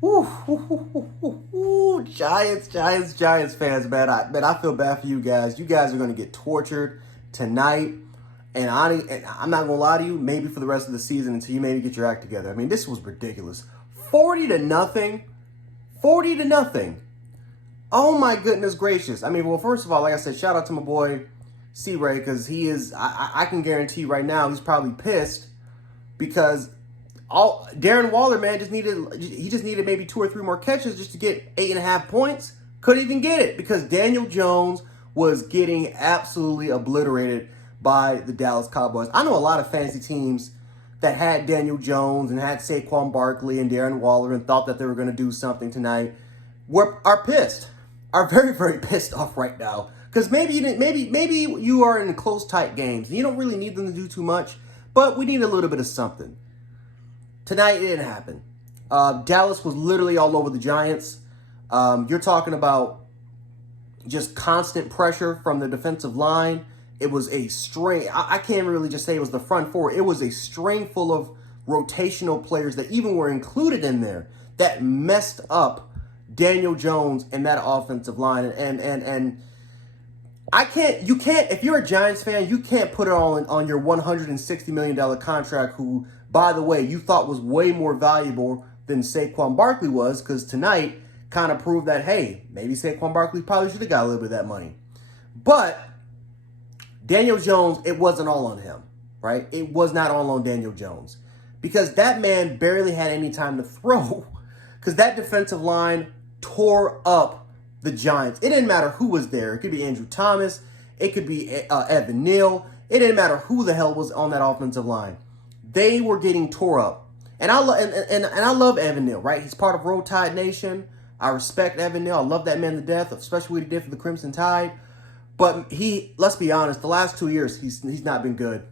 Woo, Giants fans, man. I feel bad for you guys. You guys are going to get tortured tonight. And I'm not going to lie to you, maybe for the rest of the season until you maybe get your act together. I mean, this was ridiculous. 40-0. 40-0. Oh, my goodness gracious. I mean, well, first of all, like I said, shout out to my boy C-Ray, because he is, I can guarantee right now he's probably pissed because Darren Waller, man, just needed maybe 2 or 3 more catches just to get 8.5 points. Couldn't even get it because Daniel Jones was getting absolutely obliterated by the Dallas Cowboys. I know a lot of fantasy teams that had Daniel Jones and had Saquon Barkley and Darren Waller and thought that they were going to do something tonight. Are pissed, are very, very pissed off right now because maybe you are in close, tight games and you don't really need them to do too much, but we need a little bit of something. Tonight, it didn't happen. Dallas was literally all over the Giants. You're talking about just constant pressure from the defensive line. It was a string. I can't really just say it was the front four. It was a string full of rotational players that even were included in there that messed up Daniel Jones and that offensive line. And you can't, if you're a Giants fan, you can't put it on your $160 million contract, who, by the way, you thought was way more valuable than Saquon Barkley was, because tonight kind of proved that, hey, maybe Saquon Barkley probably should have got a little bit of that money. But Daniel Jones, it wasn't all on him, right? It was not all on Daniel Jones because that man barely had any time to throw because that defensive line tore up the Giants. It didn't matter who was there. It could be Andrew Thomas. It could be Evan Neal. It didn't matter who the hell was on that offensive line. They were getting tore up. And I love Evan Neal, right? He's part of Roll Tide Nation. I respect Evan Neal. I love that man to death, especially what he did for the Crimson Tide. But let's be honest, the last 2 years, he's not been good.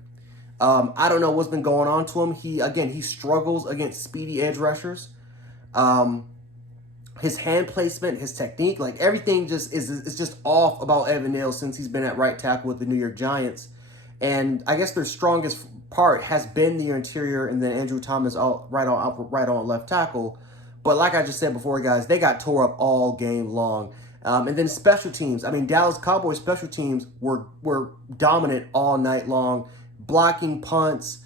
I don't know what's been going on to him. He struggles against speedy edge rushers. His hand placement, his technique, like everything is just off about Evan Neal since he's been at right tackle with the New York Giants. And I guess their strongest part has been the interior, and then Andrew Thomas right on left tackle. But like I just said before, guys, they got tore up all game long. And then special teams. I mean, Dallas Cowboys special teams were dominant all night long, blocking punts,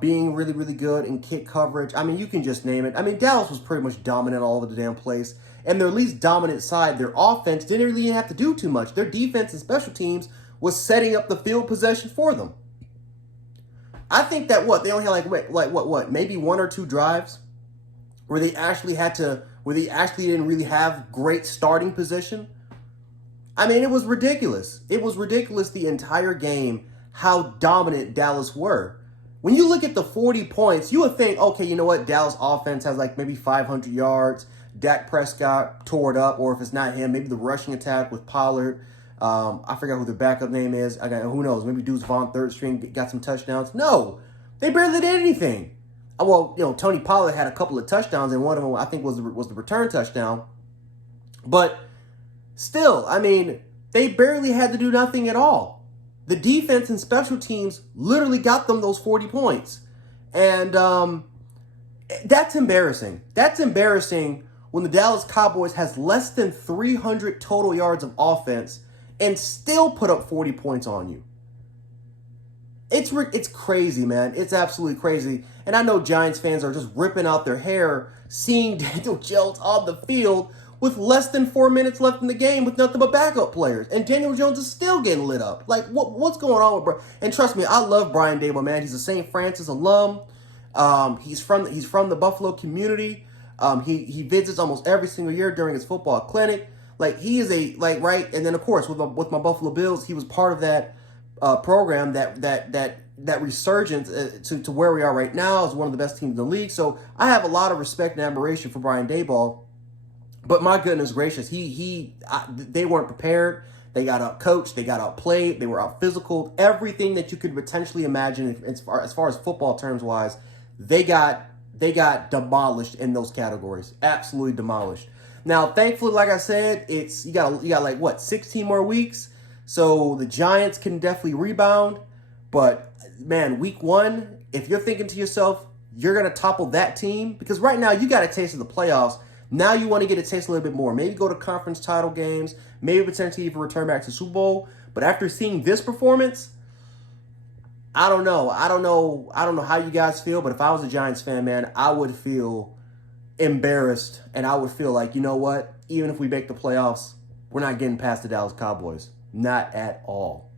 being really, really good in kick coverage. I mean, you can just name it. I mean, Dallas was pretty much dominant all over the damn place. And their least dominant side, their offense, didn't really have to do too much. Their defense and special teams was setting up the field possession for them. I think that they only had maybe 1 or 2 drives where they actually didn't really have great starting position. I mean, it was ridiculous. It was ridiculous the entire game how dominant Dallas were. When you look at the 40 points, you would think, okay, you know what? Dallas offense has like maybe 500 yards. Dak Prescott tore it up, or if it's not him, maybe the rushing attack with Pollard. I forgot who the backup name is. Who knows? Maybe Deuce Vaughn, third string, got some touchdowns. No, they barely did anything. Well, Tony Pollard had a couple of touchdowns, and one of them I think was the return touchdown. But still, I mean, they barely had to do nothing at all. The defense and special teams literally got them those 40 points. And that's embarrassing. That's embarrassing when the Dallas Cowboys has less than 300 total yards of offense and still put up 40 points on you. It's crazy, man. It's absolutely crazy. And I know Giants fans are just ripping out their hair seeing Daniel Jones on the field with less than 4 minutes left in the game with nothing but backup players. And Daniel Jones is still getting lit up. Like, what's going on with Brian? And trust me, I love Brian Daboll, man. He's a St. Francis alum. He's from the Buffalo community. He visits almost every single year during his football clinic. Like, he is right. And then, of course, with my Buffalo Bills, he was part of that program that resurgence to where we are right now is one of the best teams in the league. So I have a lot of respect and admiration for Brian Daboll. But my goodness gracious, they weren't prepared. They got out coached. They got outplayed. They were out physical. Everything that you could potentially imagine as far as football terms wise, they got demolished in those categories. Absolutely demolished. Now, thankfully, like I said, you got 16 more weeks, so the Giants can definitely rebound. But man, week 1, if you're thinking to yourself, you're going to topple that team? Because right now you got a taste of the playoffs. Now you want to get a taste a little bit more. Maybe go to conference title games. Maybe potentially even return back to Super Bowl. But after seeing this performance, I don't know. I don't know how you guys feel. But if I was a Giants fan, man, I would feel embarrassed. And I would feel like, you know what? Even if we make the playoffs, we're not getting past the Dallas Cowboys. Not at all.